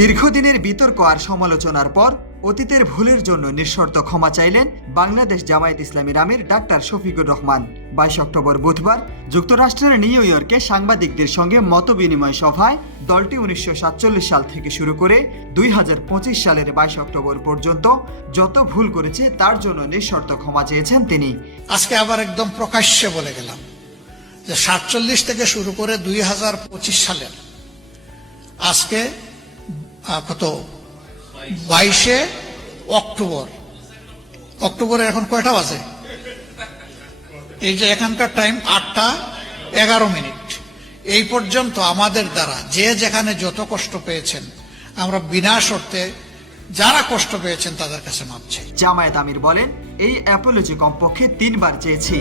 দীর্ঘদিনের বিতর্ক আর সমালোচনার পর অতীতের ভুলের জন্য নিঃশর্ত ক্ষমা চাইলেন বাংলাদেশ জামায়াত ইসলামীর আমির ডাক্তার শফিকুর রহমান। বাইশ অক্টোবর বুধবার যুক্তরাষ্ট্রের নিউ ইয়র্কে সাংবাদিকদের সঙ্গে মতবিনিময় সভায় দলটি উনিশশো সাতচল্লিশ সাল থেকে শুরু করে দুই হাজার পঁচিশ সালের বাইশ অক্টোবর পর্যন্ত যত ভুল করেছে তার জন্য নিঃশর্ত ক্ষমা চেয়েছেন তিনি। আজকে আবার একদম প্রকাশ্যে বলে গেলাম যে সাতচল্লিশ থেকে শুরু করে দুই হাজার পঁচিশ সালের আজকে কত? বাইশে অক্টোবর। অক্টোবরে এখন কয়টা বাজে? এই যে এখানকার টাইম আটটা এগারো মিনিট। এই পর্যন্ত আমাদের দ্বারা যে যেখানে যত কষ্ট পেয়েছেন, আমরা বিনা শর্তে যারা কষ্ট পেয়েছেন তাদের কাছে মাপ চাই। জামায়াত আমির বলেন, এই অ্যাপোলজি কমপক্ষে তিনবার চেয়েছি।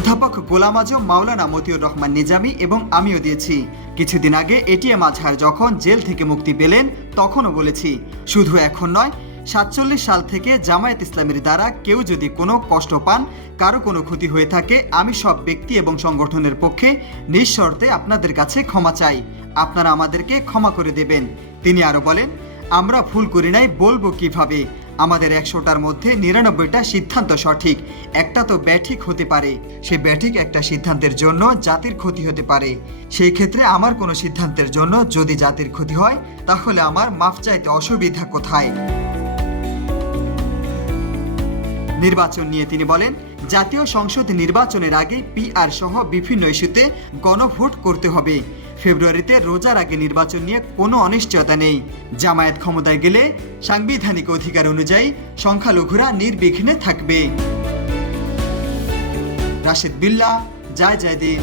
অধ্যাপক গোলাম আজম, মাওলানা মতিউর রহমান নিজামী এবং আমিও দিয়েছি। কিছুদিন আগে এটিএম আজহার যখন জেল থেকে মুক্তি পেলেন, তখনও বলেছি, শুধু এখন নয়, সাতচল্লিশ সাল থেকে জামায়াত ইসলামের দ্বারা কেউ যদি কোনো কষ্ট পান, কারও কোনো ক্ষতি হয়ে থাকে, আমি সব ব্যক্তি এবং সংগঠনের পক্ষে নিঃশর্তে আপনাদের কাছে ক্ষমা চাই। আপনারা আমাদেরকে ক্ষমা করে দেবেন। তিনি আরও বলেন, আমরা ভুল করি নাই, বলব কীভাবে? আমাদের একশোটার মধ্যে নিরানব্বইটা সিদ্ধান্ত সঠিক। একটা তো ব্যাঠিক হতে পারে। সে ব্যাঠিক একটা সিদ্ধান্তের জন্য জাতির ক্ষতি হতে পারে। সেই ক্ষেত্রে আমার কোনো সিদ্ধান্তের জন্য যদি জাতির ক্ষতি হয়, তাহলে আমার মাফ চাইতে অসুবিধা কোথায়? নির্বাচন নিয়ে তিনি বলেন, জাতীয় সংসদ নির্বাচনের আগে পিআর সহ বিভিন্ন ইস্যুতে গণভোট করতে হবে। ফেব্রুয়ারিতে রোজার আগে নির্বাচন নিয়ে কোনো অনিশ্চয়তা নেই। জামায়াত ক্ষমতায় গেলে সাংবিধানিক অধিকার অনুযায়ী সংখ্যালঘুরা নির্বিঘ্নে থাকবে। রাশেদ বিল্লা, জয় জয়দীপ